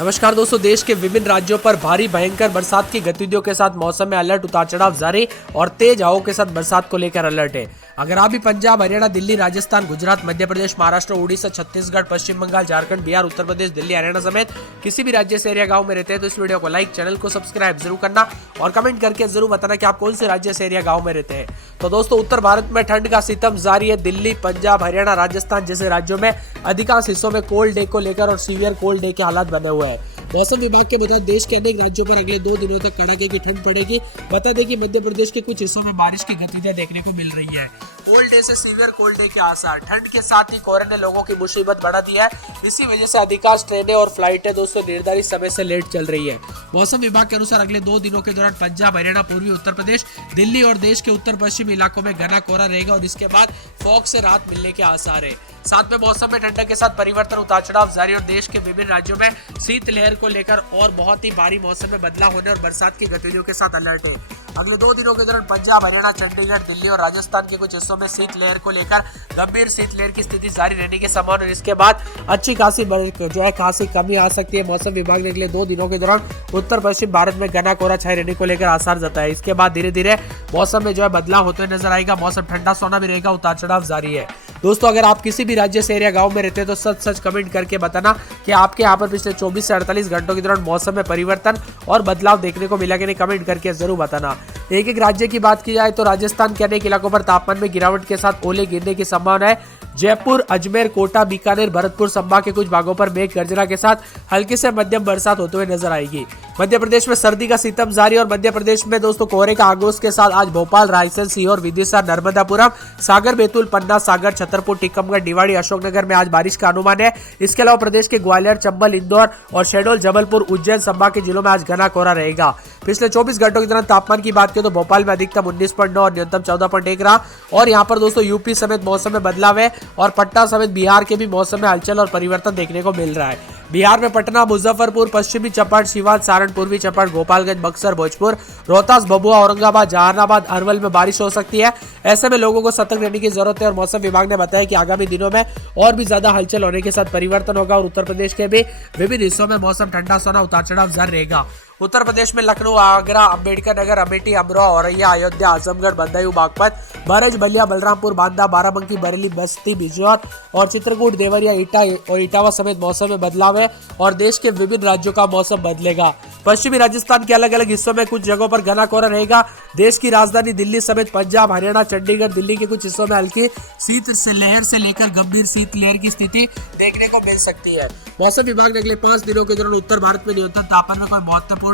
नमस्कार दोस्तों, देश के विभिन्न राज्यों पर भारी भयंकर बरसात की गतिविधियों के साथ मौसम में अलर्ट, उतार चढ़ाव जारी और तेज हवाओं के साथ बरसात को लेकर अलर्ट है। अगर आप भी पंजाब, हरियाणा, दिल्ली, राजस्थान, गुजरात, मध्य प्रदेश, महाराष्ट्र, उड़ीसा, छत्तीसगढ़, पश्चिम बंगाल, झारखंड, बिहार, उत्तर प्रदेश, दिल्ली, हरियाणा समेत किसी भी राज्य से एरिया गांव में रहते हैं तो इस वीडियो को लाइक, चैनल को सब्सक्राइब जरूर करना और कमेंट करके जरूर बताना कि आप कौन से राज्य से एरिया गांव में रहते हैं। तो दोस्तों, उत्तर भारत में ठंड का सितम जारी है। दिल्ली, पंजाब, हरियाणा, राजस्थान जैसे राज्यों में अधिकांश हिस्सों में कोल्ड डे को लेकर और सीवियर कोल्ड डे के हालात बने हुए हैं। मौसम विभाग के मुताबिक देश के अनेक राज्यों पर अगले 2 दिनों तक कड़ाके की ठंड पड़ेगी। बता दें कि मध्य प्रदेश के कुछ हिस्सों में बारिश की गतिविधियां देखने को मिल रही है। कोल्ड डे से सीवियर कोल्ड डे के आसार। ठंड के साथ ही कोहरे ने लोगों की मुसीबत बढ़ा दी है। इसी वजह से अधिकांश ट्रेनें और फ्लाइटें दोस्तों निर्धारित समय से लेट चल रही है। मौसम विभाग के अनुसार अगले 2 दिनों के दौरान पंजाब, हरियाणा, पूर्वी उत्तर प्रदेश, दिल्ली और देश के उत्तर पश्चिमी इलाकों में घना कोहरा रहेगा और इसके बाद फॉग से राहत मिलने के आसार है। साथ में मौसम में ठंडक के साथ परिवर्तन, उतार चढ़ाव जारी और देश के विभिन्न राज्यों में शीतलहर को लेकर और बहुत ही भारी मौसम में बदलाव होने और बरसात की गतिविधियों के साथ अलर्ट है। अगले 2 दिनों के दौरान पंजाब, हरियाणा, चंडीगढ़, दिल्ली और राजस्थान के कुछ हिस्सों में शीतलहर को लेकर गंभीर शीतलहर की स्थिति जारी रहने के संभावना और इसके बाद अच्छी खासी खासी कमी आ सकती है। मौसम विभाग ने अगले 2 दिनों के दौरान उत्तर पश्चिम भारत में घना कोहरा छाए रहने को लेकर आसार जताया। इसके बाद धीरे धीरे मौसम में बदलाव होते हुए नजर आएगा। मौसम ठंडा सोना भी रहेगा, उतार चढ़ाव जारी है। दोस्तों, अगर आप किसी भी राज्य से एरिया गांव में रहते हैं तो सच कमेंट करके बताना कि आपके यहाँ पर पिछले 24 से 48 घंटों के दौरान मौसम में परिवर्तन और बदलाव देखने को मिला कि नहीं, कमेंट करके जरूर बताना। एक राज्य की बात की जाए तो राजस्थान के अनेक इलाकों पर तापमान में गिरावट के साथ ओले गिरने की संभावना है। जयपुर, अजमेर, कोटा, बीकानेर, भरतपुर संभाग के कुछ भागों पर मेघ गर्जना के साथ हल्की से मध्यम बरसात होते हुए नजर आएगी। मध्य प्रदेश में सर्दी का सितम जारी और मध्य प्रदेश में दोस्तों कोहरे का आगोश के साथ आज भोपाल, रायसेन, सीहोर, विदिशा, नर्मदापुरम, सागर, बैतूल, पन्ना, सागर, छतरपुर, टीकमगढ़, निवाड़ी, अशोकनगर में आज बारिश का अनुमान है। इसके अलावा प्रदेश के ग्वालियर, चंबल, इंदौर और शहडोल, जबलपुर, उज्जैन संभाग के जिलों में आज घना कोहरा रहेगा। पिछले 24 घंटों के दौरान तापमान की बात करें तो भोपाल में अधिकतम 19.9 और न्यूनतम 14.1 रहा। और यहाँ पर दोस्तों यूपी समेत मौसम में बदलाव है और पटना समेत बिहार के भी मौसम में हलचल और परिवर्तन देखने को मिल रहा है। बिहार में पटना, मुजफ्फरपुर, पश्चिमी चंपारण, सिवान, सारण, पूर्वी चंपारण, गोपालगंज, बक्सर, भोजपुर, रोहतास, भभुआ, औरंगाबाद, जहानाबाद, अरवल में बारिश हो सकती है। ऐसे में लोगों को सतर्क रहने की जरूरत है और मौसम विभाग ने बताया कि आगामी दिनों में और भी ज्यादा हलचल होने के साथ परिवर्तन होगा और उत्तर प्रदेश के भी विभिन्न हिस्सों में मौसम ठंडा सोना, उतार चढ़ाव जारी रहेगा। उत्तर प्रदेश में लखनऊ, आगरा, अंबेडकर नगर, अमेठी, अमरोहा, औरैया, अयोध्या, आजमगढ़, बदायूं, बागपत, बरज, बलिया, बलरामपुर, बांदा, बाराबंकी, बरेली, बस्ती, बिजनौर और चित्रकूट, देवरिया, ईटा और इटावा समेत मौसम में बदलाव है और देश के विभिन्न राज्यों का मौसम बदलेगा। पश्चिमी राजस्थान के अलग अलग हिस्सों में कुछ जगहों पर घना कोहरा रहेगा। देश की राजधानी दिल्ली समेत पंजाब, हरियाणा, चंडीगढ़, दिल्ली के कुछ हिस्सों में हल्की शीतलहर से लेकर गंभीर शीतलहर की स्थिति देखने को मिल सकती है। मौसम विभाग ने अगले 5 दिनों के दौरान उत्तर भारत में न्यूनतम तापमान में कोई महत्वपूर्ण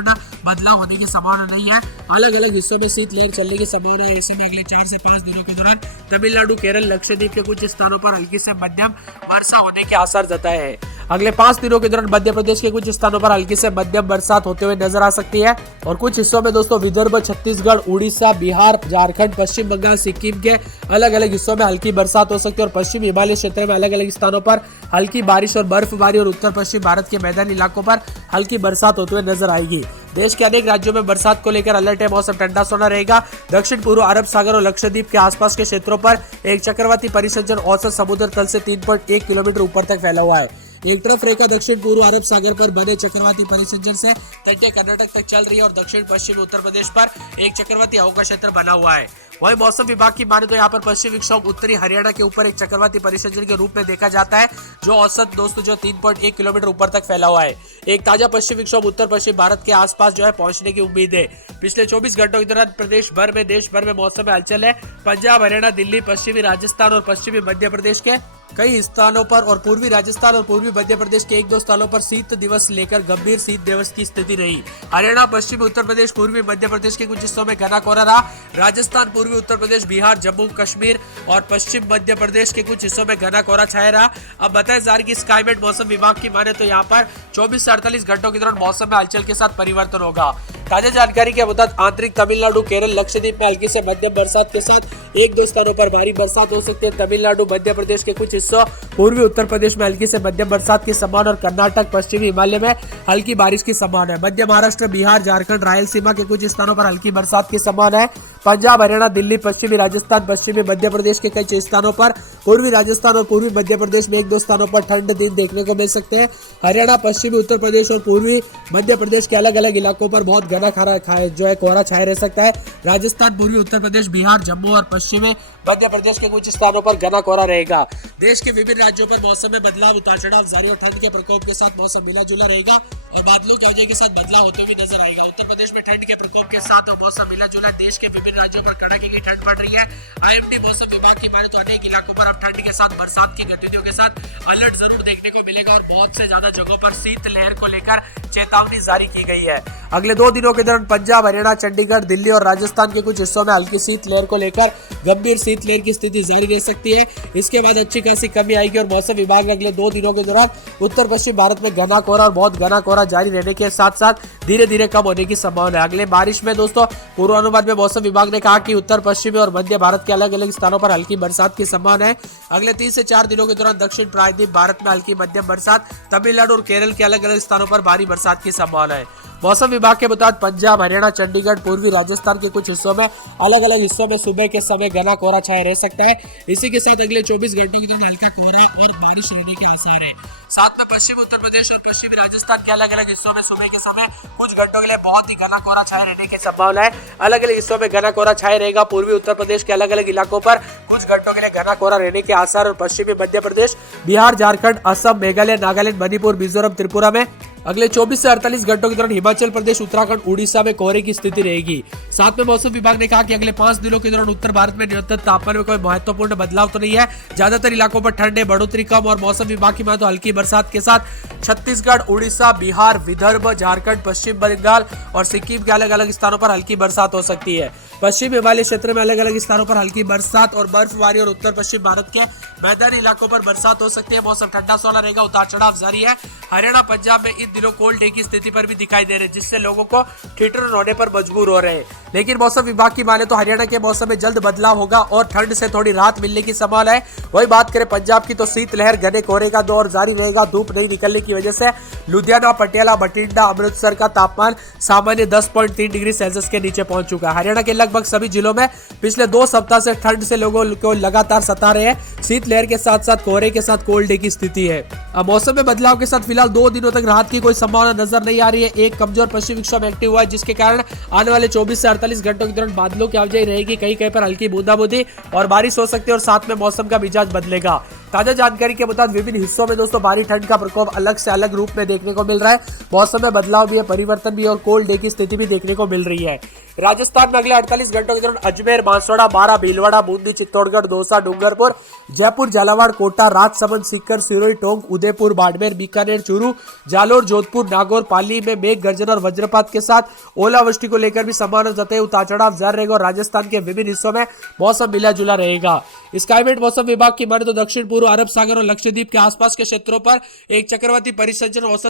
बदलाव होने की संभावना नहीं है। अलग अलग हिस्सों में शीतलहर चलने की संभावना है। ऐसे में अगले 4 से 5 दिनों के दौरान तमिलनाडु, केरल, लक्षद्वीप के कुछ स्थानों पर हल्की से मध्यम वर्षा होने के आसार जताए हैं। अगले 5 दिनों के दौरान मध्य प्रदेश के कुछ स्थानों पर हल्की से मध्यम बरसात होते हुए नजर आ सकती है और कुछ हिस्सों में दोस्तों विदर्भ, छत्तीसगढ़, उड़ीसा, बिहार, झारखंड, पश्चिम बंगाल, सिक्किम के अलग अलग हिस्सों में हल्की बरसात हो सकती है और पश्चिम हिमालय क्षेत्र में अलग अलग स्थानों पर हल्की बारिश और बर्फबारी और उत्तर पश्चिम भारत के मैदानी इलाकों पर हल्की बरसात होते हुए नजर आएगी। देश के अनेक राज्यों में बरसात को लेकर अलर्ट है। मौसम ठंडा सोना रहेगा। दक्षिण पूर्व अरब सागर और लक्षद्वीप के आसपास के क्षेत्रों पर एक चक्रवाती परिसंचरण औसत समुद्र तल से 3.1 किलोमीटर ऊपर तक फैला हुआ है। एक तरफ रेखा दक्षिण पूर्व अरब सागर पर बने चक्रवाती परिसंचरण से तटीय कर्नाटक तक चल रही है और दक्षिण पश्चिमी उत्तर प्रदेश पर एक चक्रवाती हवा का क्षेत्र बना हुआ है। वहीं मौसम विभाग की माने तो यहाँ पर पश्चिमी विक्षोभ उत्तरी हरियाणा के ऊपर एक चक्रवाती परिसंचरण के रूप में देखा जाता है जो औसत दोस्तों 3.1 किलोमीटर ऊपर तक फैला हुआ है। एक ताजा पश्चिमी विक्षोभ उत्तर पश्चिम भारत के आसपास पहुंचने की उम्मीद है। पिछले 24 घंटों के दौरान देश भर में मौसम में हलचल है। पंजाब, हरियाणा, दिल्ली, पश्चिमी राजस्थान और पश्चिमी मध्य प्रदेश के कई स्थानों पर और पूर्वी राजस्थान और पूर्वी मध्य प्रदेश के 1-2 स्थानों पर शीत दिवस लेकर गंभीर शीत दिवस की स्थिति रही। हरियाणा, पश्चिमी उत्तर प्रदेश, पूर्वी मध्य प्रदेश के कुछ हिस्सों में घना कोहरा रहा। राजस्थान, पूर्वी उत्तर प्रदेश, बिहार, जम्मू कश्मीर और पश्चिम मध्य प्रदेश के कुछ हिस्सों में घना कोहरा छाया रहा। अब बताएं जारी की स्काईमेट मौसम विभाग की माने तो यहाँ पर 24 से 48 घंटों के दौरान मौसम में हलचल के साथ परिवर्तन होगा। ताजा जानकारी के मुताबिक आंतरिक तमिलनाडु, केरल, लक्षद्वीप में हल्की से मध्यम बरसात के साथ 1-2 स्थानों पर भारी बरसात हो सकती है। तमिलनाडु, मध्य प्रदेश के कुछ हिस्सों, पूर्वी उत्तर प्रदेश में हल्की से मध्यम बरसात की संभावना और कर्नाटक, पश्चिमी हिमालय में हल्की बारिश की संभावना है। मध्य महाराष्ट्र, बिहार, झारखंड, रायलसीमा के कुछ स्थानों पर हल्की बरसात की संभावना है। पंजाब, हरियाणा, दिल्ली, पश्चिमी राजस्थान, पश्चिमी मध्य प्रदेश के कई स्थानों पर, पूर्वी राजस्थान और पूर्वी मध्य प्रदेश में 1-2 स्थानों पर ठंड दिन देखने को मिल सकते हैं। हरियाणा, पश्चिमी उत्तर प्रदेश और पूर्वी मध्य प्रदेश के अलग अलग इलाकों पर बहुत घना कोहरा छाया रह सकता है। राजस्थान, पूर्वी उत्तर प्रदेश, बिहार, जम्मू और पश्चिमी मध्य प्रदेश के कुछ स्थानों पर घना कोहरा रहेगा। देश के विभिन्न राज्यों पर मौसम में बदलाव, उतार चढ़ाव जारी और ठंड के प्रकोप के साथ मौसम मिला जुला रहेगा और बादलों की वजह के साथ बदलाव होते हुए नजर आएगा। उत्तर प्रदेश में ठंड के प्रकोप के साथ मौसम मिला जुला, देश के विभिन्न राज्यों पर कड़ाके की ठंड पड़ रही है। आईएमडी मौसम विभाग की माने तो अनेक इलाकों पर अब ठंड के साथ बरसात की गतिविधियों के साथ अलर्ट जरूर देखने को मिलेगा और बहुत से ज्यादा जगहों पर शीतलहर को लेकर चेतावनी जारी की गई है। अगले 2 दिनों के दौरान पंजाब, हरियाणा, चंडीगढ़, दिल्ली और राजस्थान के कुछ हिस्सों में हल्की शीतलहर को लेकर गंभीर शीतलहर की स्थिति जारी रह सकती है। इसके बाद अच्छी खासी कमी आएगी और मौसम विभाग ने अगले 2 दिनों के दौरान उत्तर पश्चिम भारत में घना कोहरा और बहुत घना कोहरा जारी रहने के साथ साथ धीरे धीरे कम होने की संभावना है। अगले बारिश में दोस्तों पूर्वानुमान में मौसम विभाग ने कहा कि उत्तर पश्चिमी और मध्य भारत के अलग अलग स्थानों पर हल्की बरसात की संभावना है। अगले 3 से 4 दिनों के दौरान दक्षिण प्रायद्वीप भारत में हल्की मध्यम बरसात, तमिलनाडु और केरल के अलग अलग स्थानों पर भारी बरसात की संभावना है। मौसम विभाग के मुताबिक पंजाब, हरियाणा, चंडीगढ़, पूर्वी राजस्थान के कुछ हिस्सों में अलग अलग हिस्सों में सुबह के समय घना कोहरा छाया रह सकता है। इसी के साथ अगले 24 घंटों के दौरान हल्का कोहरा और बारिश रहने के आसार है। साथ में पश्चिमी उत्तर प्रदेश और पश्चिमी राजस्थान के अलग अलग हिस्सों में सुबह के समय कुछ घंटों के लिए बहुत ही घना कोहरा छाया रहने की संभावना है। अलग अलग हिस्सों में घना कोहरा छाया रहेगा। पूर्वी उत्तर प्रदेश के अलग अलग इलाकों पर कुछ घंटों के लिए घना कोहरा रहने के आसार और पश्चिमी मध्य प्रदेश, बिहार, झारखंड, असम, मेघालय, नागालैंड, मणिपुर, मिजोरम, त्रिपुरा में अगले 24 से 48 घंटों के दौरान हिमाचल प्रदेश, उत्तराखंड, उड़ीसा में कोहरे की स्थिति रहेगी। साथ में मौसम विभाग ने कहा कि अगले 5 दिनों के दौरान उत्तर भारत में न्यूनतम तापमान में कोई महत्वपूर्ण बदलाव तो नहीं है। ज्यादातर इलाकों पर ठंड में बढ़ोतरी कम और मौसम विभाग की माने तो हल्की बरसात के साथ छत्तीसगढ़, उड़ीसा, बिहार, विदर्भ, झारखंड, पश्चिम बंगाल और सिक्किम के अलग अलग स्थानों पर हल्की बरसात हो सकती है। पश्चिम हिमालय क्षेत्र में अलग अलग स्थानों पर हल्की बरसात और बर्फबारी और उत्तर पश्चिम भारत के मैदानी इलाकों पर बरसात हो सकती है। मौसम ठंडा सोना रहेगा, उतार चढ़ाव जारी है। हरियाणा, पंजाब में इन दिनों कोल्ड डे की स्थिति पर भी दिखाई दे रही है, जिससे लोगों को ठिठुरन होने पर मजबूर हो रहे हैं। लेकिन मौसम विभाग की माने तो हरियाणा के मौसम में जल्द बदलाव होगा और ठंड से थोड़ी राहत मिलने की संभावना है। वही बात करें पंजाब की तो शीतलहर, घने कोहरे का दौर जारी रहेगा। धूप नहीं निकलने की वजह से लुधियाना, पटियाला, बठिंडा, अमृतसर का तापमान सामान्य 10.3 डिग्री सेल्सियस के नीचे पहुंच चुका है। हरियाणा के लगभग सभी जिलों में पिछले 2 सप्ताह से ठंड से लोगों को लगातार सता रहे हैं। शीतलहर के साथ साथ कोहरे के साथ कोल्ड डे की स्थिति है। अब मौसम में बदलाव के साथ फिलहाल 2 दिनों तक राहत की कोई संभावना नजर नहीं आ रही है। एक कमजोर पश्चिमी विक्षोभ एक्टिव हुआ है, जिसके कारण आने वाले 24 से 48 घंटों के दौरान बादलों की आवाजाही रहेगी। कहीं कहीं पर हल्की बूंदाबांदी और बारिश हो सकती है और साथ में मौसम का मिजाज बदलेगा। ताजा जानकारी के मुताबिक विभिन्न हिस्सों में दोस्तों भारी ठंड का प्रकोप अलग से अलग रूप में देखने को मिल रहा है। मौसम में बदलाव भी है, परिवर्तन भी है और कोल्ड डे की स्थिति भी देखने को मिल रही है। राजस्थान में अगले 48 घंटों के दौरान अजमेर, बांसवाड़ा, बारा, भीलवाड़ा, बूंदी, चित्तौड़गढ़, दौसा, डूंगरपुर, जयपुर, झालावाड़, कोटा, राजसमंद, सीकर, सिरोही, टोंक, उदयपुर, बाड़मेर, बीकानेर, चूरू, जालोर, जोधपुर, नागौर, पाली में मेघ गर्जन और वज्रपात के साथ ओलावृष्टि को लेकर भी संभावना जताई। उतार चढ़ाव जारी रहेगा और राजस्थान के विभिन्न हिस्सों में मौसम मिला जुला रहेगा। स्काईमेट मौसम विभाग की माने तो दक्षिण पूर्व अरब सागर और लक्षद्वीप के आसपास के क्षेत्रों पर एक चक्रवाती परिसंचरण औसत